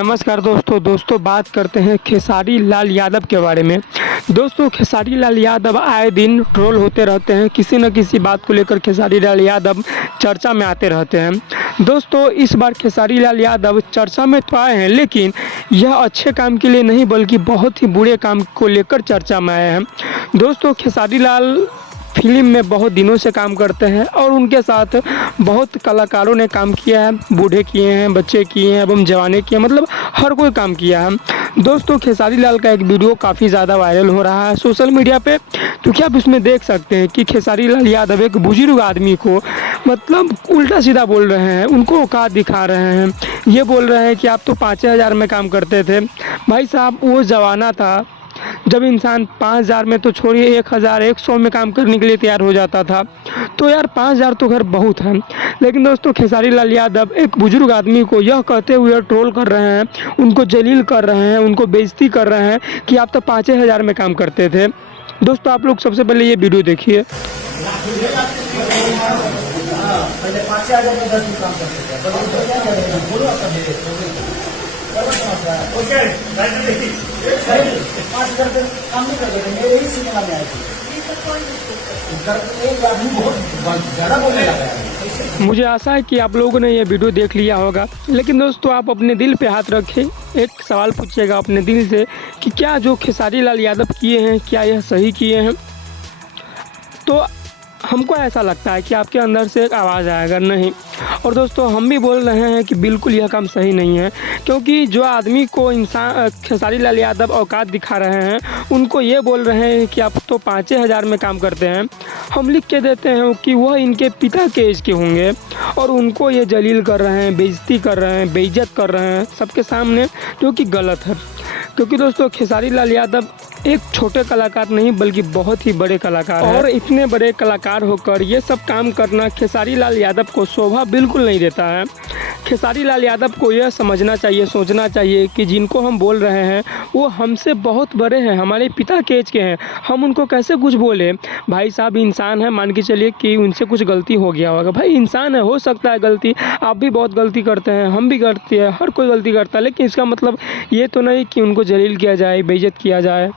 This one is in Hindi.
नमस्कार दोस्तों बात करते हैं खेसारी लाल यादव के बारे में। दोस्तों खेसारी लाल यादव आए दिन ट्रोल होते रहते हैं, किसी न किसी बात को लेकर खेसारी लाल यादव चर्चा में आते रहते हैं। दोस्तों इस बार खेसारी लाल यादव चर्चा में तो आए हैं, लेकिन यह अच्छे काम के लिए नहीं बल्कि बहुत ही बुरे काम को लेकर चर्चा में आए हैं। दोस्तों खेसारी लाल फिल्म में बहुत दिनों से काम करते हैं और उनके साथ बहुत कलाकारों ने काम किया है, बूढ़े किए हैं, बच्चे किए हैं एवं जवाने किए हैं, मतलब हर कोई काम किया है। दोस्तों खेसारी लाल का एक वीडियो काफ़ी ज़्यादा वायरल हो रहा है सोशल मीडिया पे, क्योंकि आप इसमें देख सकते हैं कि खेसारी लाल यादव एक बुजुर्ग आदमी को मतलब उल्टा सीधा बोल रहे हैं, उनको औकात दिखा रहे हैं। ये बोल रहे हैं कि आप तो 5,000 में काम करते थे। भाई साहब वो ज़माना था जब इंसान 5,000 में तो छोड़िए 1,000 100 में काम करने के लिए तैयार हो जाता था। तो यार 5,000 तो खैर बहुत है, लेकिन दोस्तों खेसारी लाल यादव एक बुजुर्ग आदमी को यह कहते हुए ट्रोल कर रहे हैं, उनको जलील कर रहे हैं, उनको बेइज्जती कर रहे हैं कि आप तो 5,000 में काम करते थे। दोस्तों आप लोग सबसे पहले ये वीडियो देखिए। मुझे आशा है कि आप लोगों ने ये वीडियो देख लिया होगा, लेकिन दोस्तों आप अपने दिल पे हाथ रखें, एक सवाल पूछिएगा अपने दिल से कि क्या जो खेसारी लाल यादव किए हैं क्या यह सही किए हैं। तो हमको ऐसा लगता है कि आपके अंदर से एक आवाज़ आएगा नहीं। और दोस्तों हम भी बोल रहे हैं कि बिल्कुल यह काम सही नहीं है, क्योंकि जो आदमी को इंसान खेसारी लाल यादव औकात दिखा रहे हैं, उनको ये बोल रहे हैं कि आप तो 5,000 में काम करते हैं। हम लिख के देते हैं कि वह इनके पिता के एज के होंगे और उनको ये जलील कर रहे हैं, बेइज्जती कर रहे हैं, बेइज्जत कर रहे हैं सबके सामने, जो कि गलत है। क्योंकि दोस्तों खेसारी लाल यादव एक छोटे कलाकार नहीं बल्कि बहुत ही बड़े कलाकार हैं, और इतने बड़े कलाकार होकर ये सब काम करना खेसारी लाल यादव को शोभा बिल्कुल नहीं देता है। खेसारी लाल यादव को यह समझना चाहिए, सोचना चाहिए कि जिनको हम बोल रहे हैं वो हमसे बहुत बड़े हैं, हमारे पिता के एज के हैं, हम उनको कैसे कुछ बोले। भाई साहब इंसान है, मान के चलिए कि उनसे कुछ गलती हो गया होगा, भाई इंसान है, हो सकता है गलती, आप भी बहुत गलती करते हैं, हम भी करते हैं, हर कोई गलती करता है, लेकिन इसका मतलब ये तो नहीं कि उनको जलील किया जाए, बेइज्जत किया जाए।